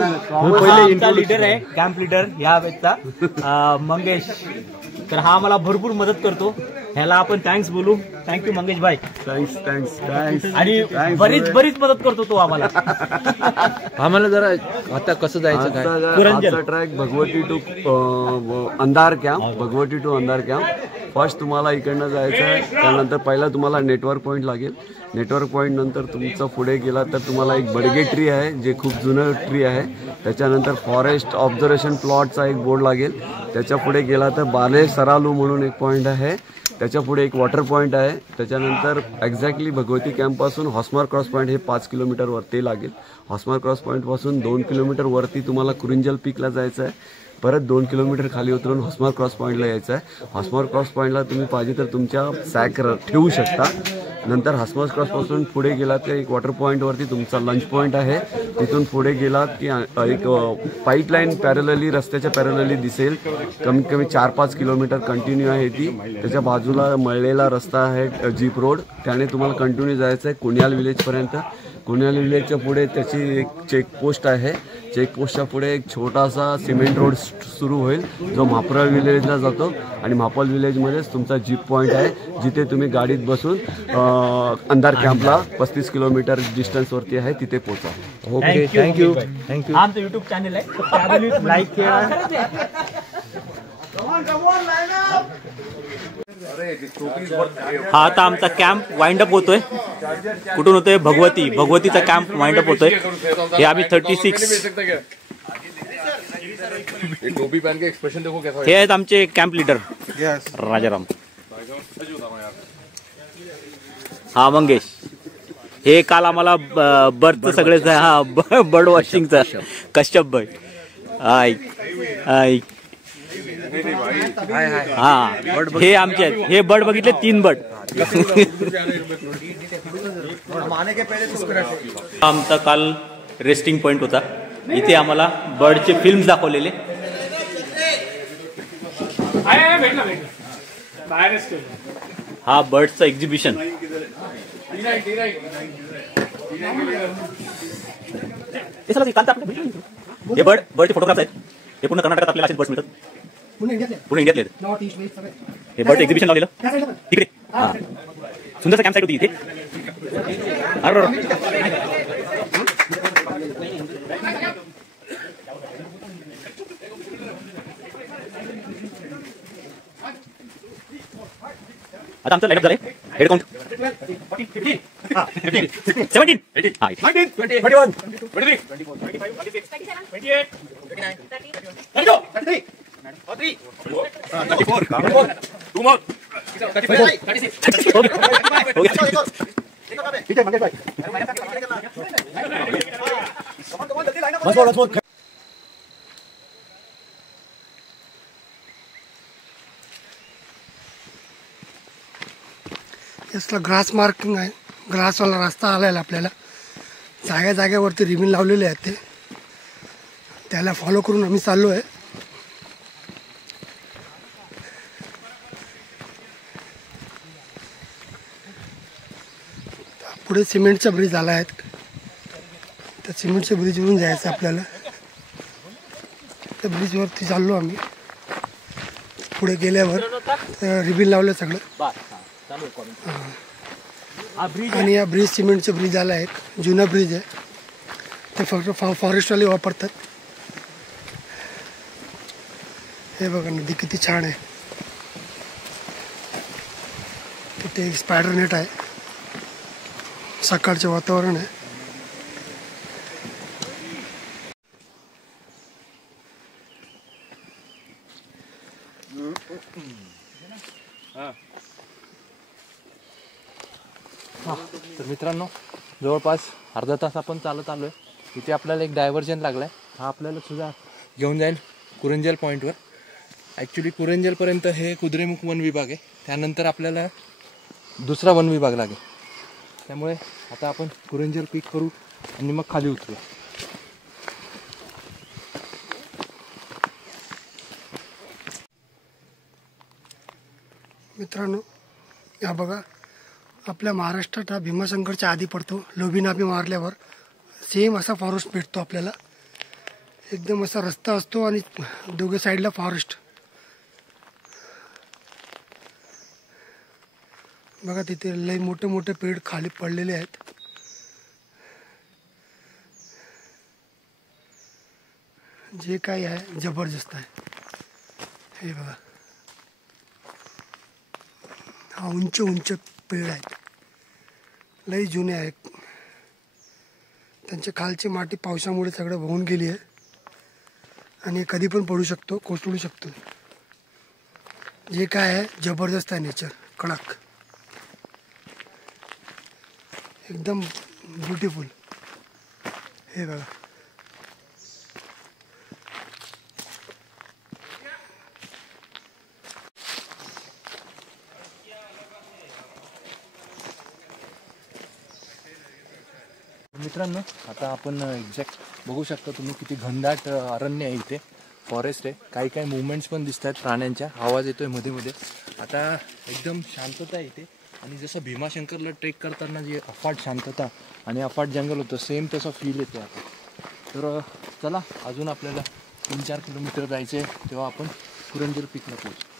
आमचा लीडर आहे, camp leader या वेळचा मंगेश. तर हा आम्हाला भरपूर मदत करतो, ह्याला आपण थँक्स बोलू. थँक्यू मंगेश भाई. थँक्स. आणि बरीच मदत करतो तो आम्हाला. आम्हाला जरा आता कसं जायचं काय ट्रॅक भगवती टू अंधार कॅम्प. फर्स्ट तुम्हाला इकडनं जायचं आहे. त्यानंतर पहिला तुम्हाला नेटवर्क पॉईंट लागेल. नेटवर्क पॉईंट नंतर तुमचं पुढे गेला तर तुम्हाला एक बडगे ट्री आहे, जे खूप जुनं ट्री आहे. त्याच्यानंतर फॉरेस्ट ऑब्झर्वेशन प्लॉटचा एक बोर्ड लागेल. त्याच्या पुढे गेला तर बाले सरालू म्हणून एक पॉईंट आहे. त्याच्या पुढे एक वॉटर पॉईंट आहे. त्याच्यानंतर एक्झॅक्टली भगवती कॅम्पपासून हॉस्मार क्रॉस पॉईंट हे 5 किलोमीटर वरती लागेल. हॉस्मार क्रॉस पॉईंटपासून 2 किलोमीटर वरती तुम्हाला कुरिंजल पीकला जायचं आहे. परत 2 किलोमीटर खाली उतरून हॉस्मार क्रॉस पॉईंटला यायचं आहे. हॉस्मार क्रॉस पॉईंटला तुम्ही पाहिजे तर तुमच्या सॅक ठेवू शकता. नंतर हॉस्मार क्रॉसपासून पुढे गेलात की एक वॉटर पॉईंटवरती तुमचा लंच पॉईंट आहे. तिथून पुढे गेलात की एक पाईपलाईन रस्त्याच्या पॅरलली दिसेल. कमीत कमी 4-5 किलोमीटर कंटिन्यू आहे ती. त्याच्या बाजूला मळलेला रस्ता आहे जीप रोड, त्याने तुम्हाला कंटिन्यू जायचं आहे कुण्याल विलेजपर्यंत. कुण्याल विलेजच्या पुढे त्याची एक चेकपोस्ट आहे. चेकपोस्टच्या पुढे एक छोटासा सिमेंट रोड सुरू होईल, जो म्हापरा विलेजला जातो. आणि म्हापल विलेजमध्येच तुमचा जीप पॉईंट आहे, जिथे तुम्ही गाडीत बसून अंधार कॅम्पला 35 किलोमीटर डिस्टन्सवरती आहे, तिथे पोहोचा. Okay, thank you. आमचं युट्यूब चॅनल आहे, लाईक करा. हा आता आमचा कॅम्प वाइंड अप होतोय. कुठून होतोय? भगवतीचा कॅम्प वाइंड अप होतोय. हे आम्ही 36 टोपी पहन के एक्सप्रेशन देखो कैसा. हे आहेत आमचे कॅम्प लीडर राजाराम. हा मंगेश. हे काल आम्हाला बर्थ सगळे बर्ड वॉशिंगचा कश्यप भाई. हा हे आमचे आहेत. हे बर्ड बघितले 3 बर्ड. आमचा काल रेस्टिंग पॉइंट होता. इथे आम्हाला बर्डचे फिल्म्स दाखवलेले. हा बर्डचं एक्झिबिशन. हे बर्डचे फोटोग्राफ्स आहेत. हे पूर्ण कर्नाटकात आपल्याला असेच बर्ड्स मिळतात. पूर्ण इंडियातले हे बर्ड एक्झिबिशन लावलेलं तिकडे. सुंदरचा कॅम्प साईट होती इथे. आता आमचं लाईट झालंय. हेड काउंट 17 17 18 19 20 21 23 24 25 26 27 28 29 30 32 33 34 2 more 35 36 ठीक है मंगेश भाई. बस याला ग्रास मार्किंग आहे. ग्रासवाला रस्ता आला आहे आपल्याला. जागेवरती रिबीन लावलेले आहेत, ते त्याला फॉलो करून आम्ही चाललो आहे. पुढे सिमेंटचा ब्रिज आला आहे. त्या सिमेंटच्या ब्रिजवरून जायचं आपल्याला. त्या ब्रिजवरती चाललो आम्ही. पुढे गेल्यावर रिबीन लावलं सगळं. आणि या ब्रिज सिमेंटचं ब्रिज आला आहे. जुना ब्रिज आहे, ते फक्त फॉरेस्टवाले वापरतात. हे बघा नदी किती छान आहे. तिथे एक स्पायडर नेट आहे. सकाळचे वातावरण आहे. तर मित्रांनो, जवळपास अर्धा तास आपण चालत आलो आहे. इथे आपल्याला एक डायव्हर्जन लागला आहे. हा आपल्याला सुद्धा घेऊन जाईल कुरंजल पॉईंटवर. ॲक्च्युली कुरंजलपर्यंत हे कुद्रेमुख वन विभाग आहे. त्यानंतर आपल्याला दुसरा वन विभाग लागेल. त्यामुळे आता आपण कुरंजल पीक करू आणि मग खाली उतरू. मित्रांनो, या बघा, आपल्या महाराष्ट्रात हा भीमाशंकरच्या आधी पडतो. लोबीनाबी मारल्यावर सेम असा फॉरेस्ट भेटतो आपल्याला. एकदम असा रस्ता असतो आणि दोघे साईडला फॉरेस्ट. बघा तिथे लई मोठे मोठे पेड़ खाली पडलेले आहेत. जे काही आहे जबरदस्त आहे. हे बघा हा उंच उंच पेड़ आहेत, लई जुने आहेत. त्यांच्या खालची माती पावसामुळे सगळं वाहून गेली आहे आणि कधी पण पडू शकतो, कोसळू शकतो. जे काय आहे जबरदस्त आहे, नेचर कडक एकदम ब्युटिफुल. हे बघा मित्रांनो, आता आपण एक्झॅक्ट बघू शकता तुम्ही किती घनदाट अरण्य आहे इथे, फॉरेस्ट आहे. काही काही मुवमेंट्स पण दिसत आहेत प्राण्यांच्या, आवाज येतोय मध्ये मध्ये. आता एकदम शांतता आहे इथे आणि जसं भीमाशंकरला ट्रेक करताना जी अफाट शांतता आणि अफाट जंगल होतं सेम तसा फील येते आता. तर चला अजून आपल्याला 3-4 किलोमीटर जायचं आहे, तेव्हा आपण कुरंजल पीकला पोहोचू.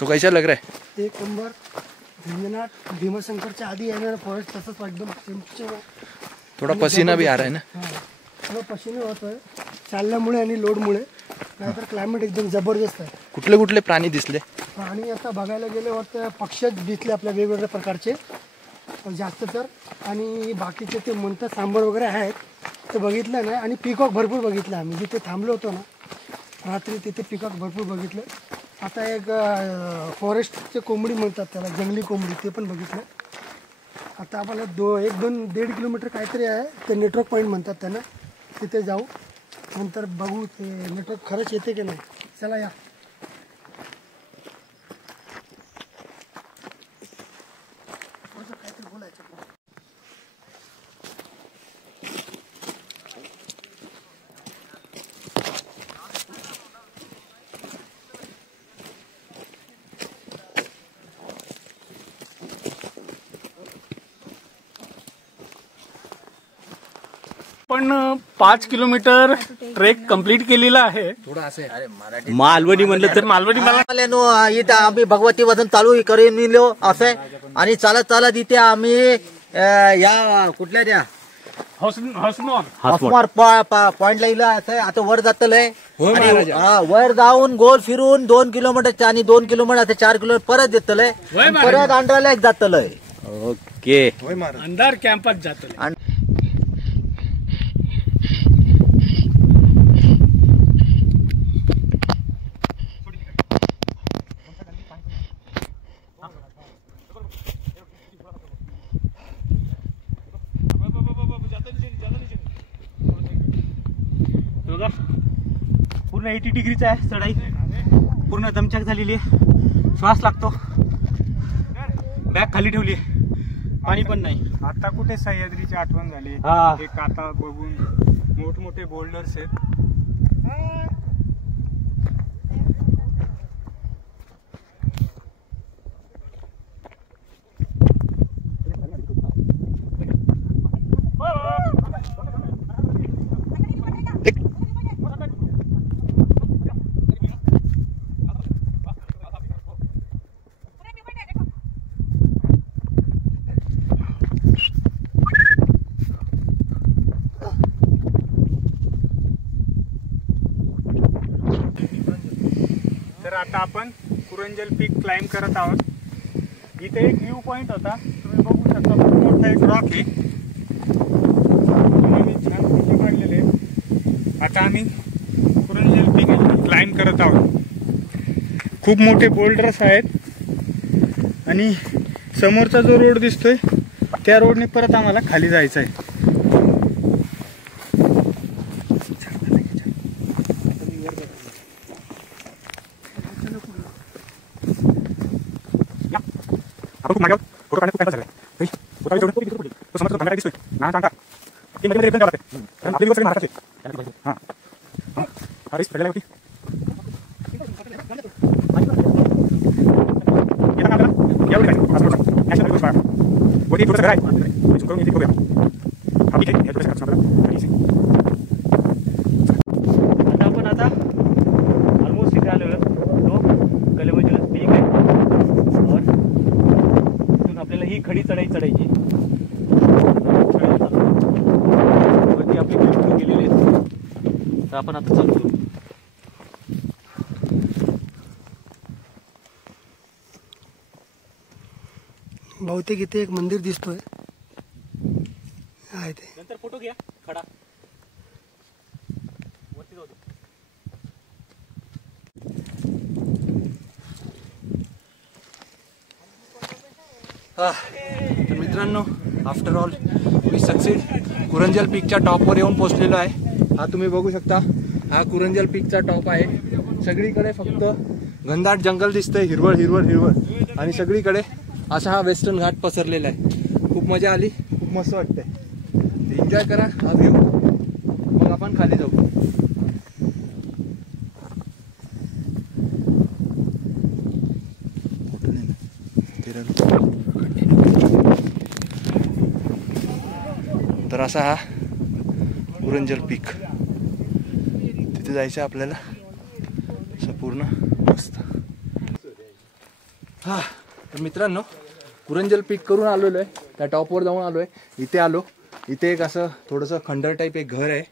तो कैसा लग रहा है? एक नंबर. भीमनाथ भीमाशंकरच्या आधी येणार फॉरेस्ट तसंच एकदम सेम. थोड़ा पसीना भी आ रहा है ना. थोडा पसीना होतोय चालल्यामुळे आणि लोडमुळे, नाहीतर क्लायमेट एकदम जबरदस्त आहे. कुठले कुठले प्राणी दिसले? प्राणी आता बघायला गेले होते पक्षीच दिसले आपल्या वेगवेगळ्या प्रकारचे जास्त तर, आणि बाकीचे ते म्हणतात सांबर वगैरे आहेत ते बघितलं नाही. आणि पिकॉक भरपूर बघितलं आम्ही जिथे थांबलो होतो ना रात्री, तिथे पिकॉक भरपूर बघितलं. आता एक फॉरेस्टचे कोंबडी म्हणतात त्याला, जंगली कोंबडी, ते पण बघितलं. आता आम्हाला 1-2-1.5 किलोमीटर काहीतरी आहे, ते नेटवर्क पॉईंट म्हणतात त्यांना, तिथे जाऊ. नंतर बघू ते नेटवर्क खरंच येते की नाही. चला या. पण 5 किलोमीटर ट्रेक कंप्लीट केलेला आहे. मालवणी म्हणलं तर मालवणी मला इथं आम्ही भगवती वजन चालू करून निलो असं, आणि चालत चालत इथे आम्ही या कुठल्या त्या हसमार पॉइंटला इलं असं. आता वर जातलंय, वर जाऊन गोल फिरून 2 किलोमीटर आणि 2 किलोमीटर असं 4 किलोमीटर परत येतलंय, परत अंड्राला एक जातलंय. ओके. अंधार कॅम्पात जातलंय. पूर्ण 80 डिग्रीचा आहे चढाई, पूर्ण दमछाक झालेली आहे, श्वास लागतो. बॅग खाली ठेवली, पाणी पण नाही. आता कुठे सह्याद्रीची आठवण झाली. एक आता बघून मोठमोठे बोल्डर्स आहेत. तर आता आपण कुरंजल पीक क्लाइंब करत आहोत. इथे एक व्ह्यू पॉइंट होता, तुम्ही बघू शकता. खूप मोठा एक रॉक आहे, आम्ही छान फोटो काढलेले. आता आम्ही कुरंजल पीक क्लाइंब करत आहोत. खूप मोठे बोल्डर्स आहेत आणि समोरचा जो रोड दिसतोय त्या रोडने परत आम्हाला खाली जायचं आहे. आपण खूप मागे फोटो काढण्यात खूप टाइम झाला. फोटो जोडून तो समोरचा कॅमेरा दिसतोय ना, सांगा की मध्ये एकदम जाते. कारण आपली दिवस सगळे महाराष्ट्राचे. हां हां रिस्क पडलेला होती. वरती थोडंसं घर आहे झूम करून इथे बघूया. हा पीक आहे, हे थोडंसं आपल्याला आता ऑलमोस्ट इथे आलेलो तो कलेमंजिलस पीक आहे और तिथून आपल्याला ही खडी चढायची वरती आपले बिलकुल गेलेले आहेत. तर आपण आता चालू करू. बहुतेक इथे एक मंदिर दिसतोय. आहे ते. नंतर फोटो घ्या खडा वरती जाऊ दे. तर मित्रांनो, आफ्टर ऑल वी सक्सीड. कुरंजल पीकच्या टॉपवर येऊन पोहोचलेलो आहे. हा तुम्ही बघू शकता, हा कुरंजल पीकचा टॉप आहे. सगळीकडे फक्त घनदाट जंगल दिसतंय, हिरवळ हिरवळ हिरवळ, आणि सगळीकडे असा हा वेस्टर्न घाट पसरलेला आहे. खूप मजा आली, खूप मस्त वाटतंय. एन्जॉय करा हा व्ह्यू, मग आपण खाली जाऊ. तर असा हा कुरंजल पीक, तिथे जायचं आपल्याला संपूर्ण मस्त. हा तर मित्रांनो, कुरंजल पीक करून आलेलो आहे, त्या टॉपवर जाऊन आलो आहे. इथे आलो, इथे एक असं थोडंसं खंडर टाईप एक घर आहे,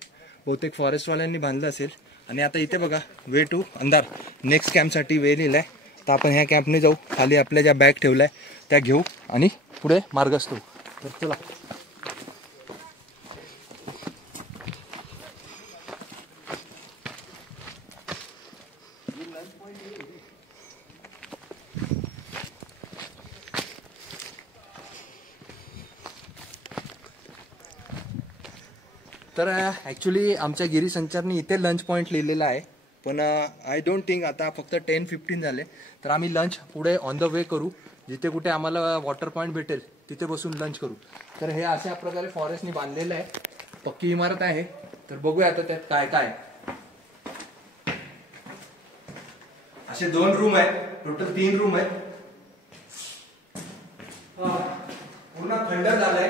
बहुतेक फॉरेस्टवाल्यांनी बांधलं असेल. आणि आता इथे बघा, वे टू अंधार, नेक्स्ट कॅम्पसाठी वे लिहिला आहे. तर आपण ह्या कॅम्पने जाऊ. खाली आपल्या ज्या बॅग ठेवल्या आहे त्या घेऊ आणि पुढे मार्गस्थ होऊ. तर चला. तर ॲक्च्युली आमच्या गिरीसंचारनी इथे लंच पॉईंट लिहिलेला आहे, पण आय डोंट थिंक आता फक्त 10-15 झाले. तर आम्ही लंच पुढे ऑन द वे करू. जिथे कुठे आम्हाला वॉटर पॉईंट भेटेल तिथे बसून लंच करू. तर हे अशा प्रकारे फॉरेस्टनी बांधलेलं आहे, पक्की इमारत आहे. तर बघूया आता त्यात काय काय. असे 2 रूम आहेत, टोटल 3 रूम आहेत. पूर्ण खंडर झालाय.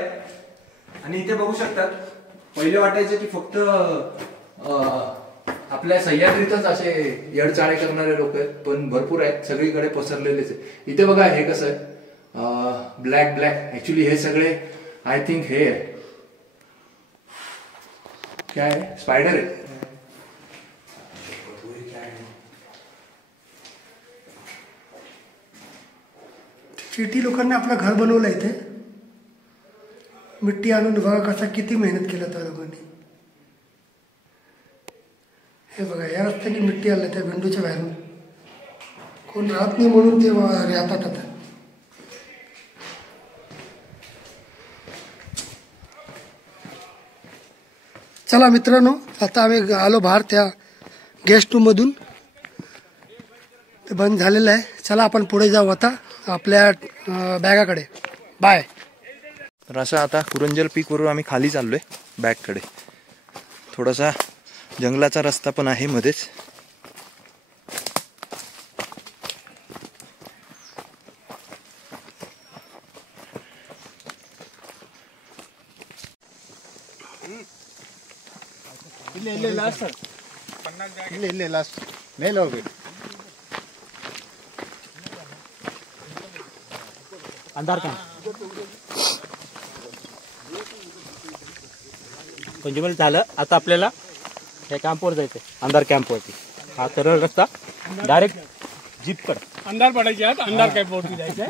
आणि इथे बघू शकतात, पहिले वाटायचं की फक्त आपल्या सह्याद्रीतच असे येडचाळे करणारे लोक आहेत, पण भरपूर आहेत, सगळीकडे पसरलेलेच आहे. इथे बघा हे कसं आहे, ब्लॅक ब्लॅक. ऍक्च्युली हे सगळे आय थिंक हे आहे, काय आहे, स्पायडर आहे. शेती लोकांनी आपलं घर बनवलं इथे, मिट्टी आणून बघा कसा किती मेहनत केलं त्या लोकांनी. हे बघा, या रस्त्याने मिट्टी आलं त्या विंडोच्या बाहेरून. कोण राहत नाही म्हणून ते राहतात. आता चला मित्रांनो, आता आम्ही आलो बाहेर त्या गेस्ट रूम मधून. ते बंद झालेलं आहे. चला आपण पुढे जाऊ आता आपल्या बॅगाकडे. बाय. तर असं आता कुरंजल पीकवरून आम्ही खाली चाललोय बॅगकडे. थोडासा जंगलाचा रस्ता पण आहे मध्येच. अंधार का कंज्युमर झालं. आता आपल्याला या कॅम्पवर जायचंय, अंधार कॅम्पवरती. हा सरळ रस्ता डायरेक्ट जीपकडे. अंधार पडायचे आहेत, अंधार कॅम्पवरती जायचंय.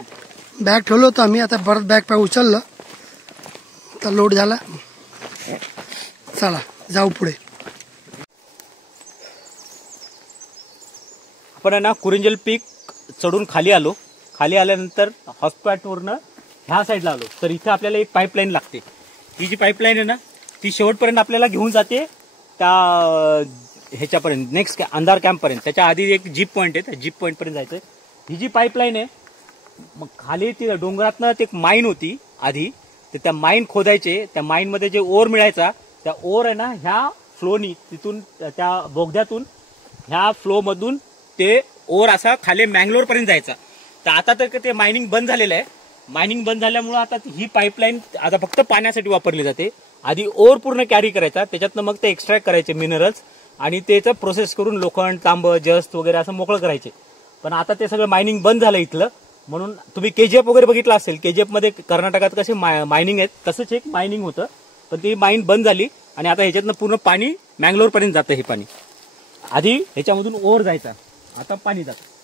बॅग ठेवलं होतं आम्ही, आता परत बॅग उचललं तर लोड झाला. चला जाऊ पुढे. आपण ना कुरंजल पीक चढून खाली आलो. खाली आल्यानंतर हॉस्पॅटवरनं ह्या साईडला आलो. तर इथे आपल्याला एक पाईपलाईन लागते. ही जी पाईपलाईन आहे ना, ती शेवटपर्यंत आपल्याला घेऊन जाते त्या ह्याच्यापर्यंत, नेक्स्ट अंधार कॅम्पपर्यंत. त्याच्या आधी एक जीप पॉईंट आहे, त्या जीप पॉईंटपर्यंत जायचं. ही जी पाईपलाईन आहे, मग खाली ती डोंगरातनं एक माईन होती आधी. तर त्या माईन खोदायचे, त्या माईनमध्ये जे ओर मिळायचा, त्या ओर आहे ना ह्या फ्लोनी तिथून त्या बोगद्यातून ह्या फ्लोमधून ते ओर असा खाली मँगलोरपर्यंत जायचा. तर आता तर ते मायनिंग बंद झालेलं आहे. मायनिंग बंद झाल्यामुळे आता ही पाईपलाईन आता फक्त पाण्यासाठी वापरली जाते. आधी ओर पूर्ण कॅरी करायचा, त्याच्यातनं मग ते एक्स्ट्रॅक्ट करायचे मिनरल्स आणि त्याचं प्रोसेस करून लोखंड, तांब, जस्त वगैरे असं मोकळं करायचे. पण आता ते सगळं मायनिंग बंद झालं इथलं. म्हणून तुम्ही केजीएफ वगैरे बघितलं असेल, केजीएफ मध्ये कर्नाटकात कसे मायनिंग आहेत तसंच एक मायनिंग होतं, पण ती माईन बंद झाली आणि आता ह्याच्यातनं पूर्ण पाणी मँगलोर पर्यंत जातं. हे पाणी आधी ह्याच्यामधून ओर जायचा, आता पाणी जातं.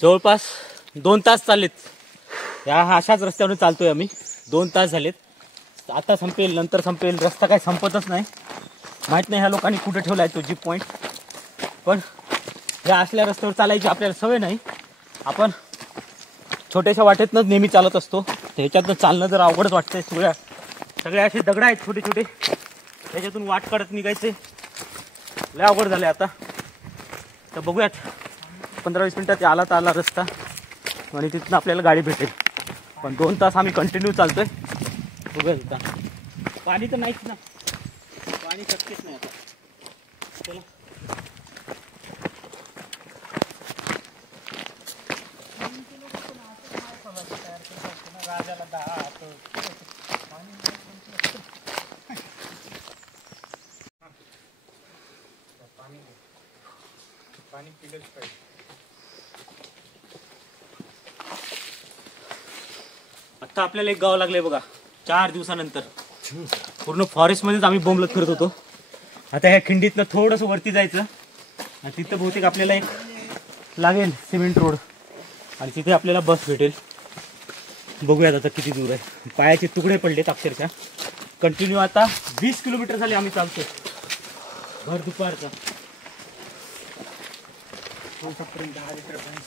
जवळपास 2 तास चाललेत. या अशाच रस्त्यावरून चालतोय आम्ही. 2 तास झालेत. आता संपेल, नंतर संपेल. रस्ता काही संपतच नाही. माहित नाही ह्या लोकांनी कुठे ठेवलाय तो जीप पॉइंट. पण या असल्या रस्त्यावर चालायची आपल्याला सवय नाही. आपण छोट्याशा वाटेतनंच नेहमी चालत असतो. ह्याच्यातनं चालणं जर अवघडच वाटतंय. सगळे असे दगड आहेत छोटे छोटे, त्याच्यातून वाट काढत निघायचे. लय अवघड झाले आता. तर बघूयात 15-20 मिनिटात आला तर आला रस्ता आणि तिथनं आपल्याला गाडी भेटेल. पण 2 तास आम्ही कंटिन्यू चालतोय. बघूयात आता. पाणी तर नाहीच ना, पाणी शक्यच नाही आता. चला पाणी पिलंच पाहिजे. आता आपल्याला एक गाव लागलंय बघा. 4 दिवसानंतर पूर्ण फॉरेस्ट मध्येच आम्ही बोंबलत फिरत होतो. आता ह्या खिंडीतनं थोडस वरती जायचं आणि तिथं बहुतेक आपल्याला एक लागेल सिमेंट रोड आणि तिथे आपल्याला बस भेटेल. बघूयात आता किती दूर आहे. पायाचे तुकडे पडलेत अक्षरशः. कंटिन्यू आता 20 किलोमीटर झाले आम्ही चालतोय भर दुपारचा. 10 लिटर पाणी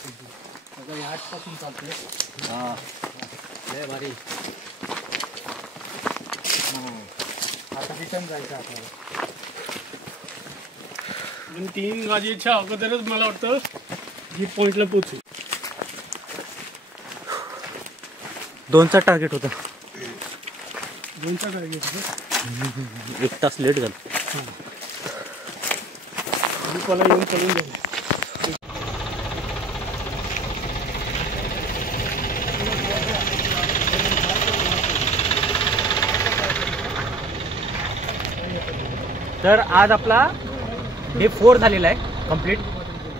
सगळं 8 पासून चालतोय. हा लय भारी. आता रिटर्न जायचं आपल्याला. 3 वाजेच्या अगोदरच मला वाटतं जीप पॉइंटला पोहोचू. 2चा टार्गेट होता. 2चा टार्गेट होतं. 1 तास लेट झालं. जीपाला येऊन पळून गेले. तर आज आपला डे 4 झालेला आहे कंप्लीट.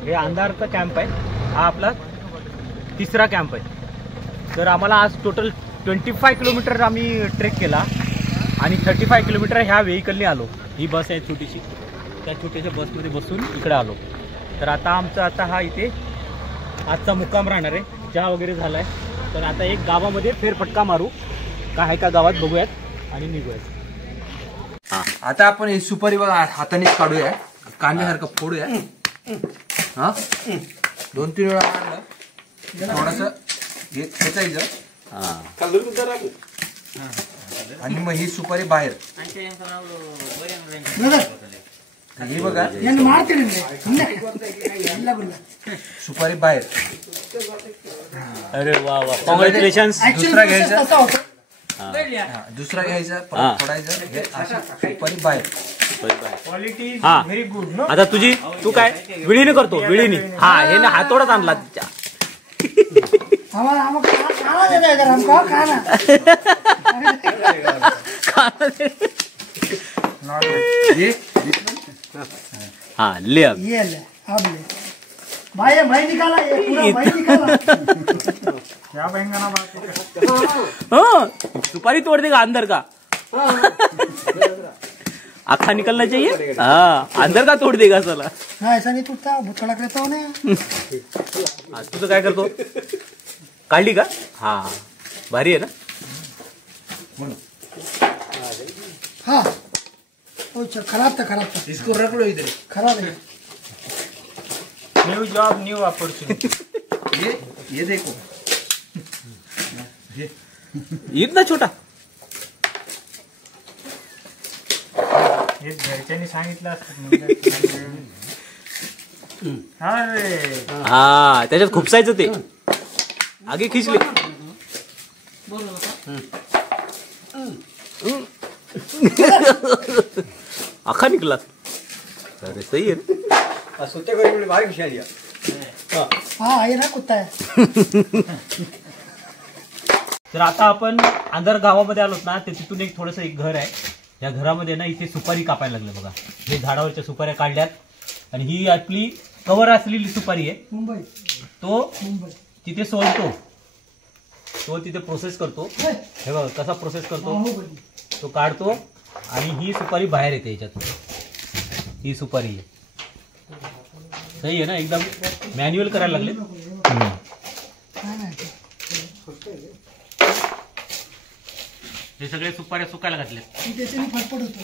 हे अंधारचा कॅम्प आहे. हा आपला 3रा कॅम्प आहे. तर आम्हाला आज टोटल 25 किलोमीटर आम्ही ट्रेक केला आणि 35 किलोमीटर ह्या व्हेकलने आलो. ही बस आहे छोटीशी, त्या छोट्याशा बसमध्ये बसून इकडे आलो. तर आता आमचा हा इथे आजचा मुक्काम राहणार आहे. चहा वगैरे झाला आहे. तर आता एक गावामध्ये फेरफटका मारू, काय आहे का गावात बघूयात आणि निघूयात. आता आपण हे सुपारी बघा हातानेच काढूया, कांद्यासारखं फोडूया. हा 2-3 वेळा मारलं थोडस हे खेचायचं आणि मग ही सुपारी बाहेर. हे बघा सुपारी बाहेर. अरे वा वा, कॉंग्रॅच्युलेशन्स. दुसरा घ्यायचा, दुसरा घ्यायचा, फोडायचं, हे अशी सुपारी बाहेर. हा आता तू काय विळीने करतो? विळीने. हा हे ना हातोडाच आणला तिच्या. हा ले अब भाई भाई निकाला ये पूरा भाई निकाला. क्या बैंगना बात. सुपारी तोड़ देगा अंदर का. आखा निकलना चाहिए. हाँ अंदर का तोड़ देगा साला. हाँ ऐसा नहीं टूटता, बहुत कड़क रहता हो ना. तू काय करतो? काढली का? हा भारी आहे ना. हाँ खराब था. इसको रख लो इधर. खराब है. New job new opportunity. ये देखो इतना छोटा. हे घरच्यांनी सांगितलं असतं. हा त्याच्यात खुपसायचं ते आगे खिचले. आखा निकला. अरे सही आहे. हा आहे ना कुत्ता आहे. तर आता आपण अंदर गावामध्ये आलोत ना, ते तिथून एक थोडंसं एक घर आहे. या घरामध्ये ना इथे सुपारी कापायला लागले बघा. हे झाडावरच्या सुपाऱ्या काढल्यात आणि ही आपली कवर असलेली सुपारी आहे. मुंबई तो तिथे सोलतो, तो तिथे प्रोसेस करतो. हे बघा कसा प्रोसेस करतो. तो काढतो आणि ही सुपारी बाहेर येते याच्यात. ही सुपारी आहे. सही आहे ना, एकदम मॅन्युअल करायला लागले. हे सगळे सुपाऱ्या सुकायला घातले. त्याच्याने फटफट होतो.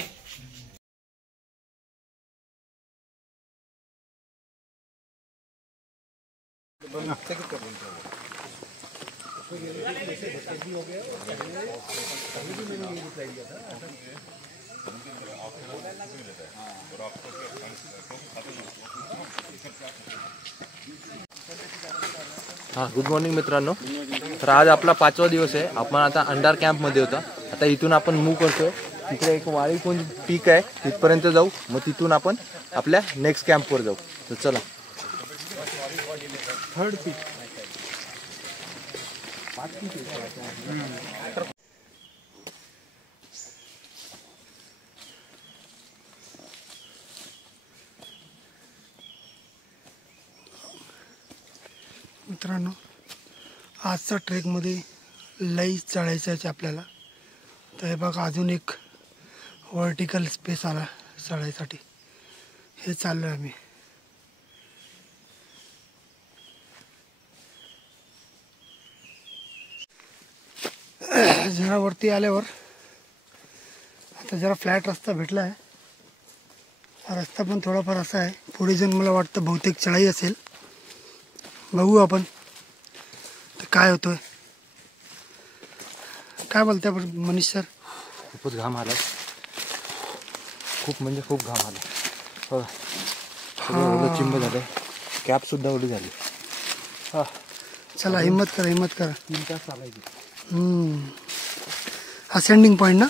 हां, गुड मॉर्निंग मित्रांनो. तर आज आपला 5वा दिवस आहे. आपण आता अंडार कॅम्पमध्ये होता. आता इथून आपण मूव्ह करतोय. तिकडे एक वाळीकुंज पीक आहे, तिथपर्यंत जाऊ. मग तिथून आपण आपल्या नेक्स्ट कॅम्पवर जाऊ. तर चला. थर्ड पीक. मित्रांनो, आजचा ट्रेकमध्ये लई चढायचं आहे आपल्याला. तर हे बघा, अजून एक व्हर्टिकल स्पेस आला चढायसाठी. हे चाललो आहे आम्ही. जरा वरती आल्यावर आता जरा फ्लॅट रस्ता भेटला आहे. हा रस्ता पण थोडाफार असा आहे. पुढे जाऊन मला वाटतं बहुतेक चढाई असेल. बघू आपण तर काय होतोय. काय बोलताय मनीष सर? खूपच घाम आला. खूप म्हणजे खूप घाम आला. बघा सगळं चिंब झालं. कॅप सुद्धा ओली झाली. हा, चला हिम्मत करा, हिम्मत करा. 3 तास चालायचे. असेंडिंग पॉईंट ना.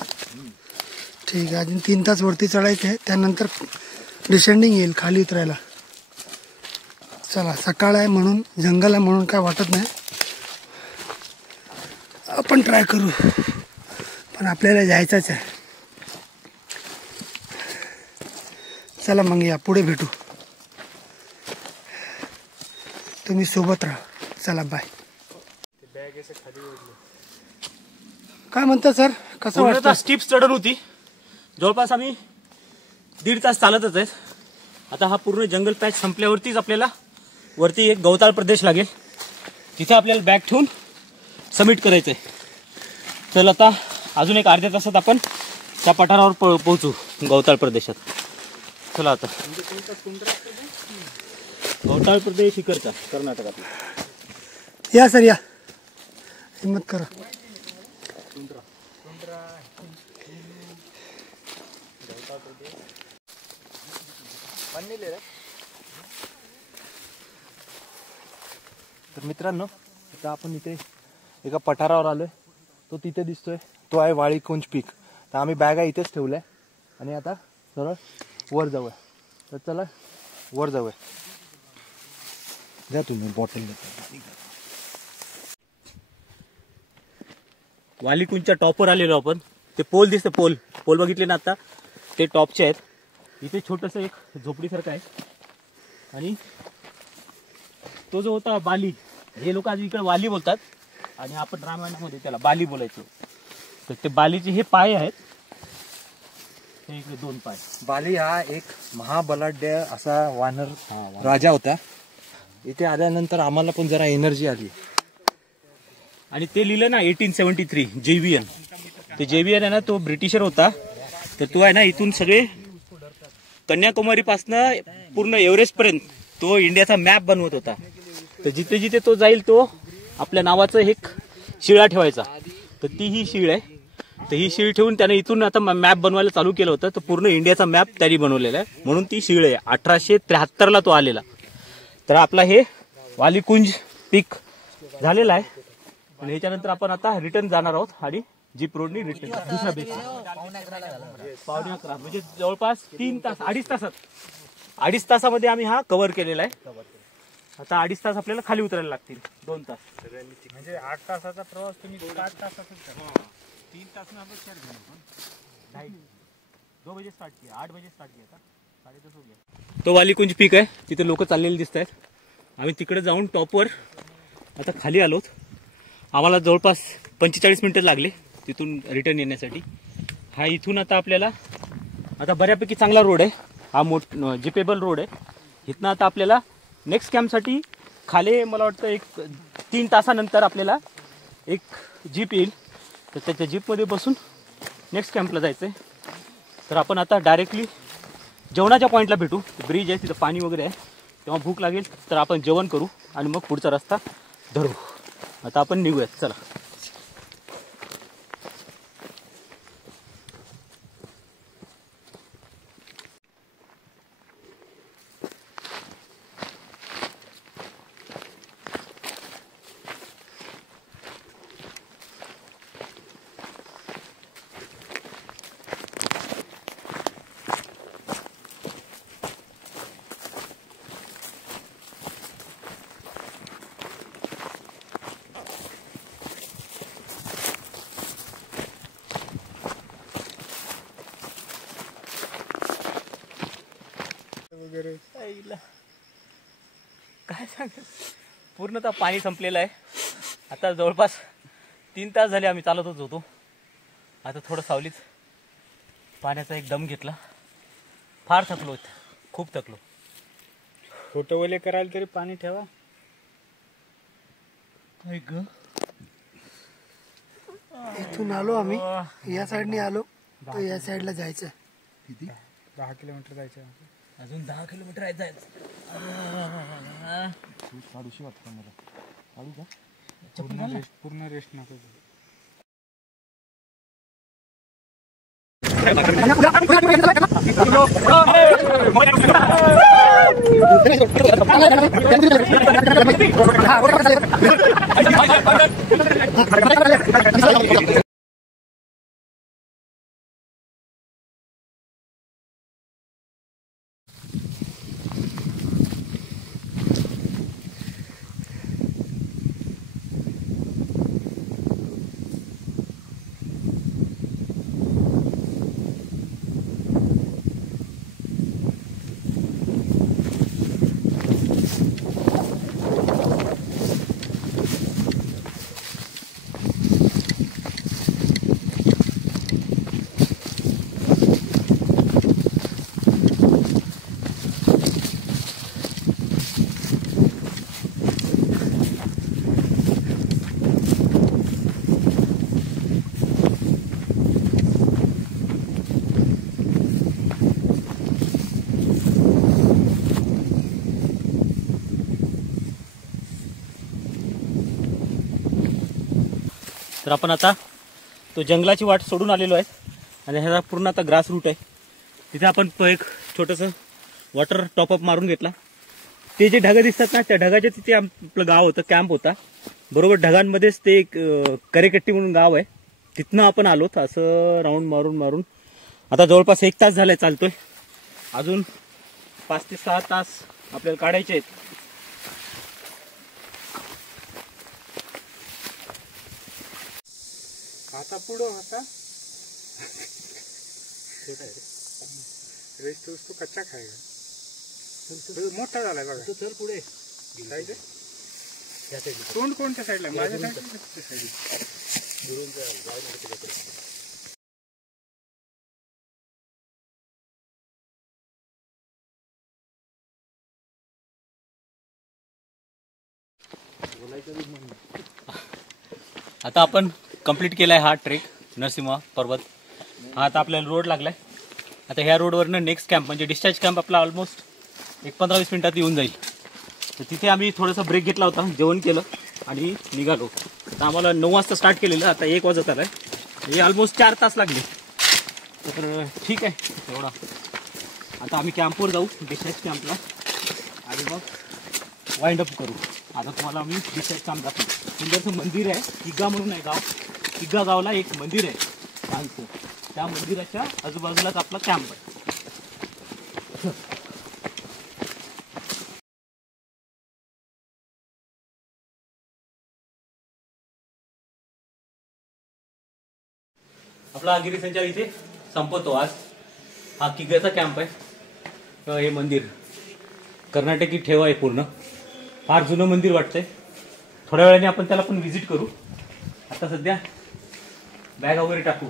ठीक आहे, अजून 3 तास वरती चढायचं आहे. त्यानंतर डिसेंडिंग येईल खाली उतरायला. चला, सकाळ आहे म्हणून, जंगल आहे म्हणून काय वाटत नाही. आपण ट्राय करू, पण आपल्याला जायचंच आहे. चला मग या पुढे भेटू. तुम्ही सोबत राहा. चला बाय. काय म्हणता सर, कसं वाटतं? स्टिप्स चढण होती. जवळपास आम्ही 1.5 तास चालतच आहे. आता हा पूर्ण जंगल पॅच संपल्यावरतीच आपल्याला वरती एक गवताळ प्रदेश लागेल. तिथे आपल्याला बॅग ठेवून सबमिट करायचंय. चल आता अजून एक अर्ध्या तासात आपण त्या पठारावर पोहोचू गवताळ प्रदेशात. चला आता. गवताळ प्रदेश इकडचा कर्नाटकातला. या सर, या, हिम्मत करा. तर मित्रांनो, आता आपण इथे एका पठारावर आलोय. तो तिथे दिसतोय, तो आहे वाळीकुंज पीक. तर आम्ही बॅगा इथेच ठेवल्या आणि आता सरळ वर जाऊया. तर चला वर जाऊया. द्या तुम्ही बॉटल. वालीकुंजच्या टॉपवर आलेलो आपण. ते पोल दिसतं, पोल बघितले ना आता, ते टॉपचे आहेत. इथे छोटंसं एक झोपडीसारखं आहे आणि तो जो होता बाली, हे लोक आज इकडे वाली बोलतात आणि आपण रामायणामध्ये त्याला बाली बोलायचो. तर ते बालीचे हे पाय आहेत. हे इकडे 2 पाय. बाली हा एक महाबलाढ्य असा वानर राजा होता. इथे आल्यानंतर आम्हाला पण जरा एनर्जी आली. आणि ते लिहिलं ना 1873 जेवियन. ते जेवियन आहे ना, तो ब्रिटिशर होता. तर तो आहे ना, इथून सगळे कन्याकुमारी पासनं पूर्ण एव्हरेस्ट पर्यंत तो इंडियाचा मॅप बनवत होता. तर जिथे जिथे तो जाईल तो आपल्या नावाचं एक शिळा ठेवायचा. तर ती ही शीळ आहे. तर ही शीळ ठेवून त्याने इथून आता मॅप बनवायला चालू केलं होतं. तर पूर्ण इंडियाचा मॅप त्यांनी बनवलेला आहे, म्हणून ती शीळ आहे. 1873ला तो आलेला. तर आपला हे वालीकुंज पीक झालेला आहे आणि ह्याच्यानंतर आपण आता रिटर्न जाणार आहोत आणि जीप रोडनी रिटर्न दुसऱ्या बेस 11:15 म्हणजे जवळपास 3 तास 2.5 तासामध्ये आम्ही हा कव्हर केलेला आहे. आता 2.5 तास आपल्याला खाली उतरायला लागतील 2 तास म्हणजे 8 तासाचा प्रवास तुम्ही 7 तासातच करा. 3 तास में आपण 4 घंटे 2 बजे स्टार्ट किया 8 बजे स्टार्ट किया था 10:30 हो गया. तो वालीकुंज पीक आहे तिथे लोक चाललेले दिसत आहेत. आम्ही तिकडे जाऊन टॉपवर आता खाली आलोत. आम्हाला जवळपास 45 मिनिटं लागले तिथून रिटर्न येण्यासाठी. हा इथून आता आपल्याला आता बऱ्यापैकी चांगला रोड आहे हा जिपेबल रोड आहे. इथनं आता आपल्याला नेक्स्ट कॅम्पसाठी खाली मला वाटतं एक 3 तासानंतर आपल्याला एक जीप येईल तर त्याच्या जीपमध्ये बसून नेक्स्ट कॅम्पला जायचं आहे. तर आपण आता डायरेक्टली जेवणाच्या पॉईंटला भेटू. ब्रिज आहे तिथं पाणी वगैरे आहे तेव्हा भूक लागेल तर आपण जेवण करू आणि मग पुढचा रस्ता धरू. आता आपण निघूयात चला. काय सांग पूर्णतः पाणी संपलेलं आहे. आता जवळपास 3 तास झाले आम्ही चालतच होतो. आता थोडं सावलीत पाण्याचा एक दम घेतला. फार थकलो खूप थकलो. फोटो वगैरे करायला तरी पाणी ठेवा. इथून आलो आम्ही या साईडने आलो तर या साईडला जायचं. किती 10 किलोमीटर जायचं. अजून 10 किलोमीटर आहे जायचं. पूर्ण रेस्ट नको. तर आपण आता तो जंगलाची वाट सोडून आलेलो आहे आणि ह्याचा पूर्ण आता ग्रास रूट आहे. तिथे आपण एक छोटंसं वॉटर टॉपअप मारून घेतला. ते जे ढगं दिसतात ना त्या ढगाच्या तिथे आपलं गाव होतं कॅम्प होता. बरोबर ढगांमध्येच ते एक करेकट्टी म्हणून गाव आहे. तिथनं आपण आलोत असं राऊंड मारून आता जवळपास 1 तास झालाय चालतोय. अजून 5 ते 6 तास आपल्याला काढायचे आहेत. आता पुढं होता रेस्ट तो कच्चा खायला मोठा झालाय बघा. चल पुढे तोंड कोणत्या साईडला माझ्या साईड. आता आपण कंप्लीट केलाय हा ट्रेक नरसिंह पर्वत. हा आता आपल्याला रोड लागलाय. आता ह्या रोडवरनं नेक्स्ट कॅम्प म्हणजे डिस्चार्ज कॅम्प आपला ऑलमोस्ट एक 15-20 मिनिटात येऊन जाईल. तर तिथे आम्ही थोडासा ब्रेक घेतला होता, जेवण केलं आणि निघालो. आता आम्हाला 9 वाजता स्टार्ट केलेलं, आता 1 वाजत आलाय. हे ऑलमोस्ट 4 तास लागले. तर ठीक आहे तेवढा. आता आम्ही कॅम्पवर जाऊ डिस्चार्ज कॅम्पला आणि मग वाइंड अप करू. आता तुम्हाला आम्ही डिसाईड काम दाखवू. सुंदरसं मंदिर आहे, किग्गा म्हणून आहे गाव. किग्गा गावला एक मंदिर आहे छानसं. त्या मंदिराच्या आजूबाजूलाच आपला कॅम्प आहे. आपला गिरी संचार इथे संपवतो आज. हा किग्ग्याचा कॅम्प आहे. हे मंदिर कर्नाटकी ठेवा आहे पूर्ण. फार जुनं मंदिर वाटतंय. थोड्या वेळाने आपण त्याला पण व्हिजिट करू. आता सध्या बॅग वगैरे टाकू.